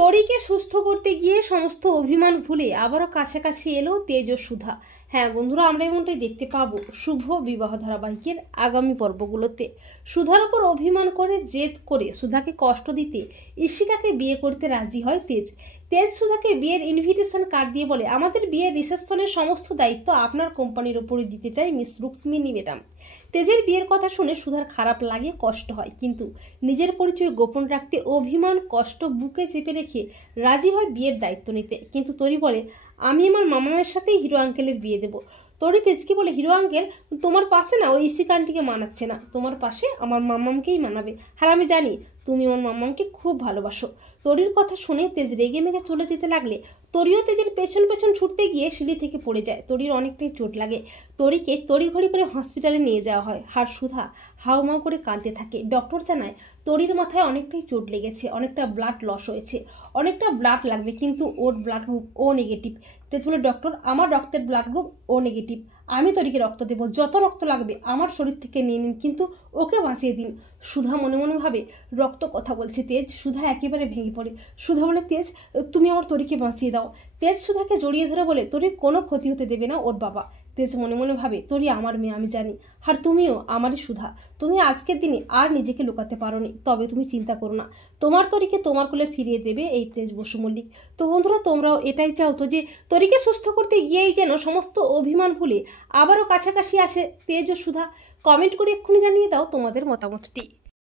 তরিকে সুস্থ করতে গিয়ে সমস্ত অভিমান ভুলে আবারও কাছাকাছি এলো তেজ ও সুধা। হ্যাঁ বন্ধুরা, আমরা এমনটাই দেখতে পাবো শুভ বিবাহ ধারাবাহিকের আগামী পর্বগুলোতে। সুধার উপর অভিমান করে জেদ করে সুধাকে কষ্ট দিতে ঈশিকাকে বিয়ে করতে রাজি হয় তেজ। তেজ সুধাকে বিয়ের ইনভিটেশন কার্ড দিয়ে বলে, আমাদের বিয়ের রিসেপশনের সমস্ত দায়িত্ব আপনার কোম্পানির ওপরই দিতে চাই মিস রুক্মিণী ম্যাডাম। তেজের বিয়ের কথা শুনে সুধার খারাপ লাগে, কষ্ট হয়, কিন্তু নিজের পরিচয় গোপন রাখতে অভিমান কষ্ট বুকে চেপে রেখে রাজি হয় বিয়ের দায়িত্ব নিতে। কিন্তু তরি বলে, আমি আমার মামামের সাথেই হিরো আঙ্কেলের বিয়ে দেবো। তরি তেজকে বলে, হিরো আঙ্কেল তোমার পাশে না ওই ঈশিকা আন্টিকে মানাচ্ছে না, তোমার পাশে আমার মামামকেই মানাবে। আর আমি জানি তুমি আমার মামামকে খুব ভালোবাসো। তরির কথা শুনে তেজ রেগে মেগে চলে যেতে লাগলে তরিও তেজের পেছন পেছন ছুটতে গিয়ে সিঁড়ি থেকে পড়ে যায়। তরির অনেকটাই চোট লাগে। তরিকে তড়িঘড়ি করে হসপিটালে নিয়ে যাওয়া হয়। আর সুধা হাউমাউ করে কাঁদতে থাকে। ডক্টর জানায় তরির মাথায় অনেকটাই চোট লেগেছে, অনেকটা ব্লাড লস হয়েছে, অনেকটা ব্লাড লাগবে, কিন্তু ওর ব্লাড গ্রুপ ও নেগেটিভ। তেজ বলে, ডক্টর আমার রক্তের ব্লাড গ্রুপ ও নেগেটিভ, আমি তরিকে রক্ত দেবো, যত রক্ত লাগবে আমার শরীর থেকে নিয়ে নিন, কিন্তু ওকে বাঁচিয়ে দিন। সুধা মনে মনে ভাবে রক্ত কথা বলছে তেজ। সুধা একেবারে ভেঙে পড়ে। সুধা বলে, তেজ তুমি আমার তরিকে বাঁচিয়ে দাও। তেজ সুধাকে জড়িয়ে ধরে বলে, তরির কোনো ক্ষতি হতে দেবে না ওর বাবা। তেজ মনে মনে ভাবে, তরি আমার মেয়ে, আমি জানি, আর তুমিও আমারই সুধা। তুমি আজকের দিনে আর নিজেকে লুকাতে পারোনি, তবে তুমি চিন্তা করো না, তোমার তরিকে তোমার কোলে ফিরিয়ে দেবে এই তেজ বসু মল্লিক। তো বন্ধুরা, তোমরাও এটাই চাও তো যে তরিকে সুস্থ করতে গিয়েই যেন সমস্ত অভিমান ভুলে আবারও কাছাকাছি আসে তেজ ও সুধা? কমেন্ট করে এক্ষুনি জানিয়ে দাও তোমাদের মতামতটি।